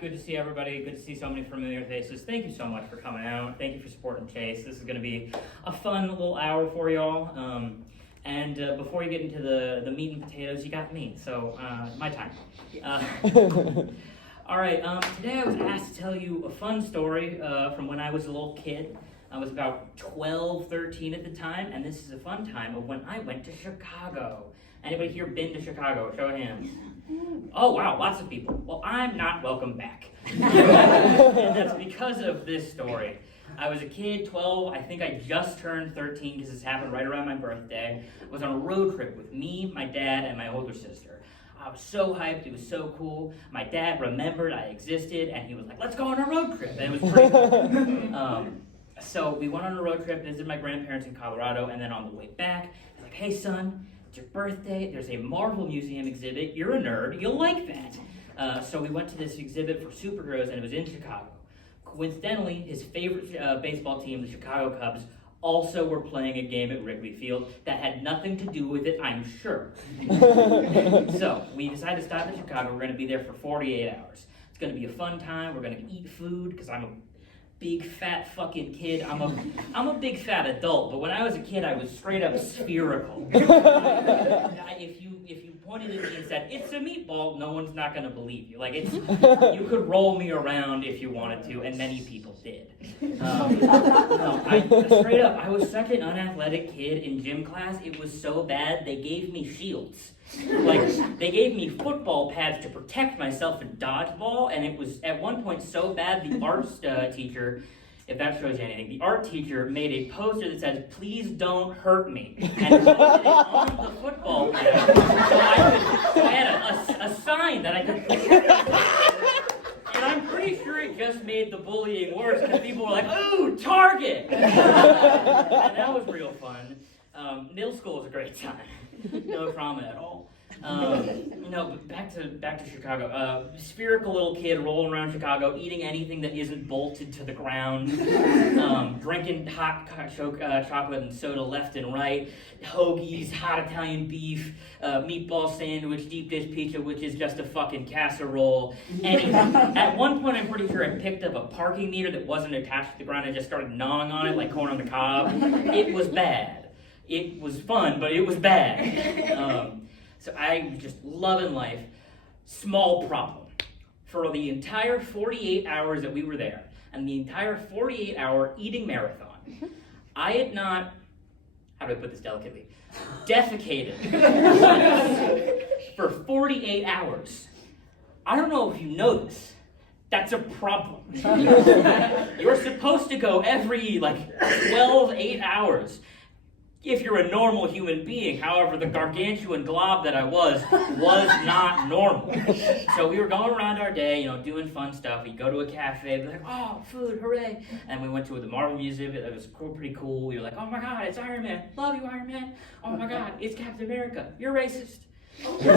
Good to see everybody. Good to see so many familiar faces. Thank you so much for coming out. Thank you for supporting Chase. This is going to be a fun little hour for y'all. And before you get into the meat and potatoes, you got me. So, my time. All right, today I was asked to tell you a fun story from when I was a little kid. I was about 12, 13 at the time, and this is a fun time of when I went to Chicago. Anybody here been to Chicago? Show of hands. Oh, wow, lots of people. Well, I'm not welcome back. And that's because of this story. I was a kid, 12, I think I just turned 13 because this happened right around my birthday. I was on a road trip with me, my dad, and my older sister. I was so hyped, it was so cool. My dad remembered I existed, and he was like, let's go on a road trip, and it was pretty cool. So we went on a road trip, visited my grandparents in Colorado, and then on the way back, I was like, hey son, it's your birthday, there's a Marvel Museum exhibit, you're a nerd, you'll like that. So we went to this exhibit for superheroes, and it was in Chicago. Coincidentally, his favorite baseball team, the Chicago Cubs, also were playing a game at Wrigley Field that had nothing to do with it, I'm sure. So we decided to stop in Chicago. We're going to be there for 48 hours. It's going to be a fun time. We're going to eat food because I'm a big fat fucking kid. I'm a big fat adult, but when I was a kid, I was straight up spherical. If you pointed at me and said it's a meatball, no one's not gonna believe you. Like you could roll me around if you wanted to, and many people did. Straight up, I was such an unathletic kid in gym class. It was so bad they gave me shields. Like they gave me football pads to protect myself in dodgeball, and it was at one point so bad the arts teacher, if that shows you anything, the art teacher made a poster that says, please don't hurt me, and posted it on the football pad, so I had a sign that I could put. And I'm pretty sure it just made the bullying worse, because people were like, ooh, target! And that was real fun. Middle school was a great time. No trauma at all. But back to Chicago. Spherical little kid rolling around Chicago, eating anything that isn't bolted to the ground, drinking hot chocolate and soda left and right, hoagies, hot Italian beef, meatball sandwich, deep dish pizza, which is just a fucking casserole. Anything. At one point, I'm pretty sure I picked up a parking meter that wasn't attached to the ground and just started gnawing on it like corn on the cob. It was bad. It was fun, but it was bad. So I was just loving life. Small problem. For the entire 48 hours that we were there, and the entire 48-hour eating marathon, I had not, how do I put this delicately, defecated for 48 hours. I don't know if you know this. That's a problem. You're supposed to go every 12, 8 hours. If you're a normal human being. However, the gargantuan glob that I was not normal. So we were going around our day, doing fun stuff. We'd go to a cafe, be like, oh, food, hooray. And we went to the Marvel Museum. It was pretty cool. We were like, oh my God, it's Iron Man. Love you, Iron Man. Oh my God, it's Captain America. You're racist. Okay.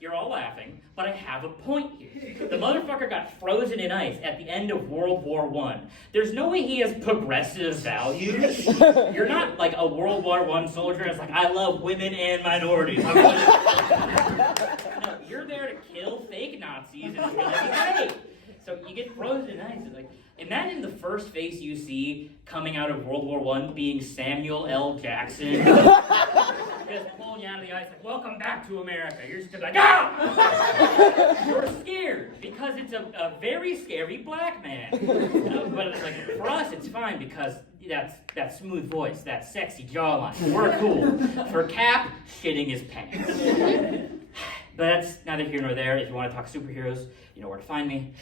You're all laughing, but I have a point here. The motherfucker got frozen in ice at the end of World War I. There's no way he has progressive values. You're not like a World War I soldier that's like, I love women and minorities. No, you're there to kill fake Nazis and it's gonna be great. So you get frozen in ice. It's like, imagine the first face you see coming out of World War I being Samuel L. Jackson. Just pulling you out of the ice, like, welcome back to America. You're just like, ah! You're scared because it's a very scary black man. But for us, it's fine because that's that smooth voice, that sexy jawline. We're cool. For Cap, shitting his pants. But that's neither here nor there. If you want to talk superheroes, you know where to find me.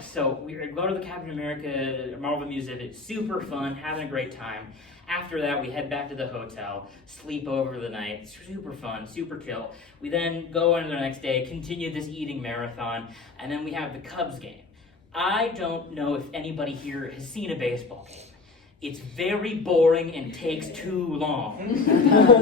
So we go to the Captain America Marvel Museum. It's super fun, having a great time. After that, we head back to the hotel, sleep over the night. It's super fun, super chill. We then go on to the next day, continue this eating marathon, and then we have the Cubs game. I don't know if anybody here has seen a baseball game. It's very boring and takes too long.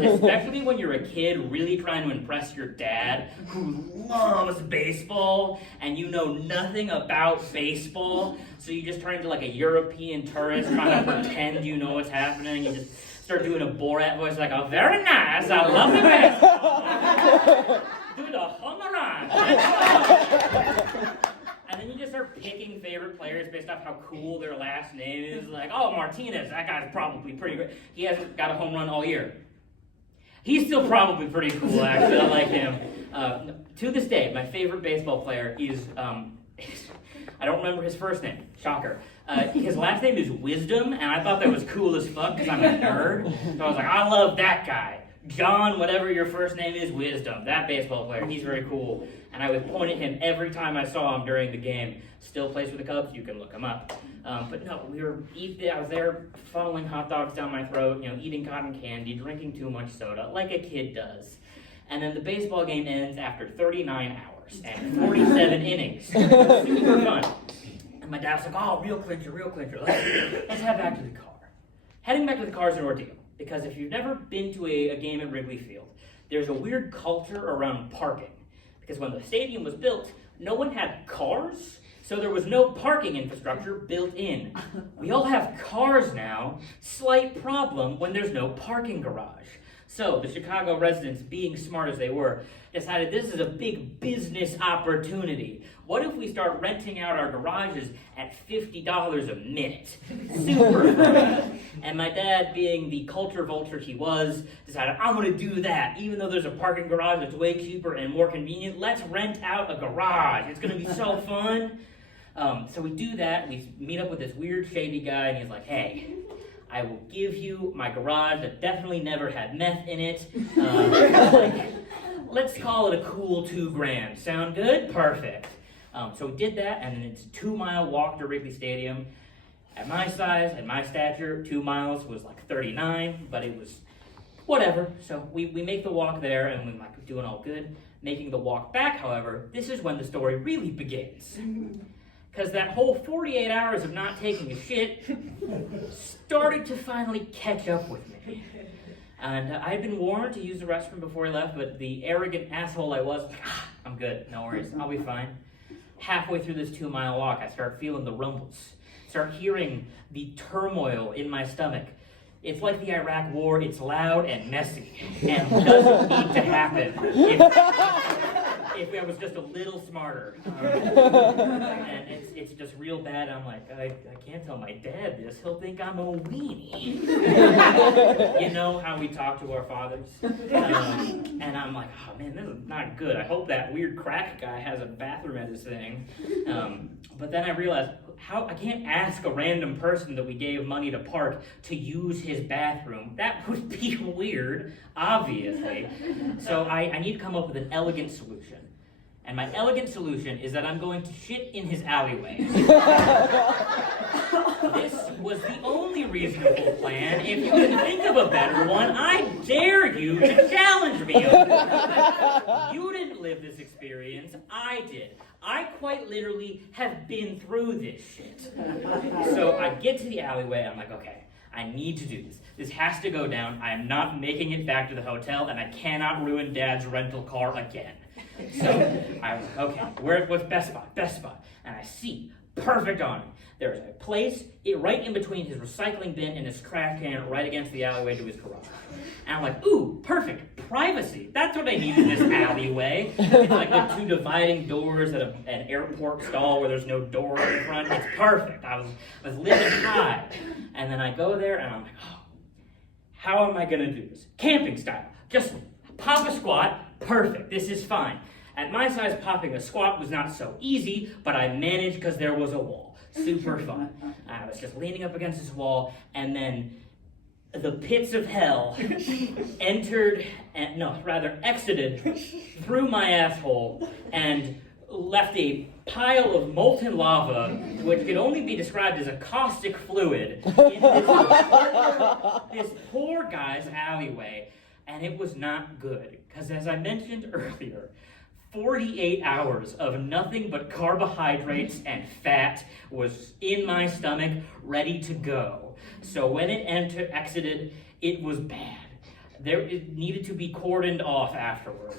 Especially when you're a kid really trying to impress your dad, who loves baseball, and you know nothing about baseball, so you just turn into like a European tourist trying to pretend you know what's happening. You just start doing a Borat voice like, oh, very nice, I love the baseball. to the home run. And then you just start picking favorite players based off how cool their last name is. Like, oh, Martinez, that guy's probably pretty great. He hasn't got a home run all year. He's still probably pretty cool, actually. I like him. To this day, my favorite baseball player is, I don't remember his first name. Shocker. His last name is Wisdom, and I thought that was cool as fuck because I'm a nerd. So I was like, I love that guy. John, whatever your first name is, Wisdom. That baseball player, he's very cool. And I would point at him every time I saw him during the game. Still plays for the Cubs, you can look him up. But no, I was there funneling hot dogs down my throat, eating cotton candy, drinking too much soda, like a kid does. And then the baseball game ends after 39 hours and 47 innings. Super fun. And my dad's like, oh, real clincher. Let's head back to the car. Heading back to the car is an ordeal. Because if you've never been to a game at Wrigley Field, there's a weird culture around parking. Because when the stadium was built, no one had cars, so there was no parking infrastructure built in. We all have cars now. Slight problem when there's no parking garage. So the Chicago residents, being smart as they were, decided this is a big business opportunity. What if we start renting out our garages at $50 a minute? Super fun. And my dad, being the culture vulture he was, decided, I'm going to do that. Even though there's a parking garage that's way cheaper and more convenient, let's rent out a garage. It's going to be so fun. So we do that. We meet up with this weird, shady guy, and he's like, hey, I will give you my garage that definitely never had meth in it. Let's call it a cool $2,000. Sound good? Perfect. So we did that, and it's a 2-mile walk to Wrigley Stadium. At my size, at my stature, 2 miles was like 39, but it was whatever. So we make the walk there, and we're like doing all good. Making the walk back, however, this is when the story really begins. Because that whole 48 hours of not taking a shit started to finally catch up with me. And I had been warned to use the restroom before I left, but the arrogant asshole I was, I'm good, no worries, I'll be fine. Halfway through this 2-mile walk, I start feeling the rumbles. Start hearing the turmoil in my stomach. It's like the Iraq War, it's loud and messy, and doesn't need to happen if I was just a little smarter. And it's just real bad. I'm like, I can't tell my dad this. He'll think I'm a weenie. You know how we talk to our fathers? And I'm like, oh man, this is not good. I hope that weird crack guy has a bathroom at his thing. But then I realized, I can't ask a random person that we gave money to park to use his bathroom. That would be weird, obviously. So I need to come up with an elegant solution. And my elegant solution is that I'm going to shit in his alleyway. This was the only reasonable plan. If you can think of a better one, I dare you to challenge me over it. You didn't live this experience, I did. I quite literally have been through this shit. So I get to the alleyway, I'm like, okay, I need to do this. This has to go down. I am not making it back to the hotel, and I cannot ruin Dad's rental car again. So I was like, okay, what's best spot? Best spot. And I see, perfect on it. There's a place right in between his recycling bin and his trash can, right against the alleyway to his garage. And I'm like, ooh, perfect, privacy. That's what I need in this alleyway. It's like the 2 dividing doors at an airport stall where there's no door in front. It's perfect. I was living high. And then I go there and I'm like, oh, how am I gonna do this? Camping style. Just pop a squat, perfect, this is fine. At my size, popping a squat was not so easy, but I managed because there was a wall. Super fun. I was just leaning up against this wall, and then the pits of hell exited through my asshole and left a pile of molten lava, which could only be described as a caustic fluid, in this poor guy's alleyway. And it was not good, because as I mentioned earlier, 48 hours of nothing but carbohydrates and fat was in my stomach, ready to go. So when it exited, it was bad. It needed to be cordoned off afterwards.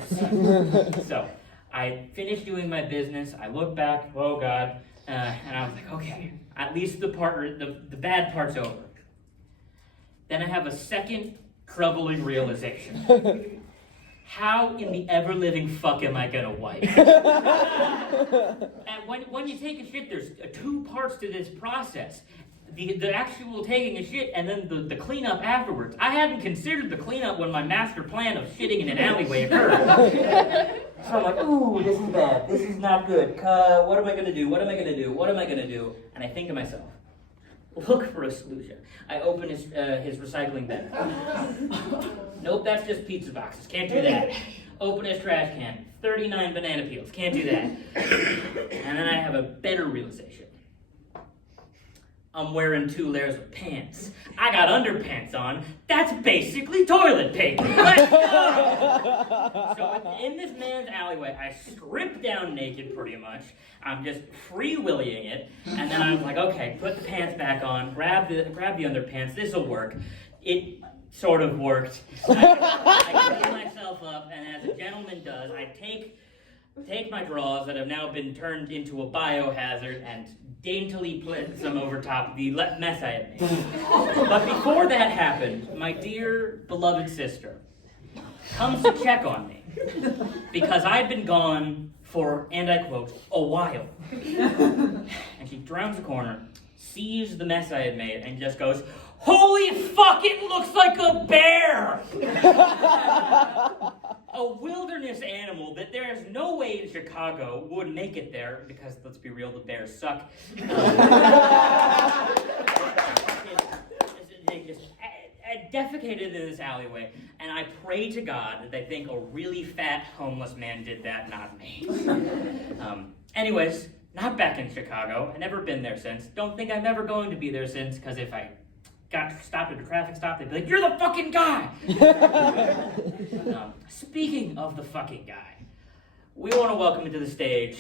So I finished doing my business. I looked back, oh God, and I was like, okay, at least the bad part's over. Then I have a second troubling realization. how in the ever-living fuck am I gonna wipe? And when you take a shit, there's two parts to this process. The actual taking a shit and then the cleanup afterwards. I hadn't considered the cleanup when my master plan of shitting in an alleyway occurred. So I'm like, ooh, this is bad. This is not good. What am I gonna do? What am I gonna do? What am I gonna do? And I think to myself, look for a solution. I open his recycling bin. Nope, that's just pizza boxes. Can't do that. Open his trash can. 39 banana peels. Can't do that. And then I have a better realization. I'm wearing 2 layers of pants. I got underpants on. That's basically toilet paper. Let's go! So in this man's alleyway, I strip down naked pretty much. I'm just free-willying it. And then I'm like, okay, put the pants back on, grab the underpants. This'll work. It sort of worked. I clean myself up, and as a gentleman does, I take my drawers that have now been turned into a biohazard and daintily put some over top of the mess I had made. But before that happened, my dear beloved sister comes to check on me because I'd been gone for, and I quote, a while. And she rounds the corner, sees the mess I had made, and just goes, "Holy fuck, it looks like a bear!" A wilderness animal that there is no way in Chicago would make it there, because let's be real, the bears suck. They just defecated in this alleyway, and I pray to God that they think a really fat homeless man did that, not me. Anyways, not back in Chicago. I've never been there since. Don't think I'm ever going to be there since, because if I got stopped at a traffic stop, they'd be like, "You're the fucking guy!" Speaking of the fucking guy, we want to welcome to the stage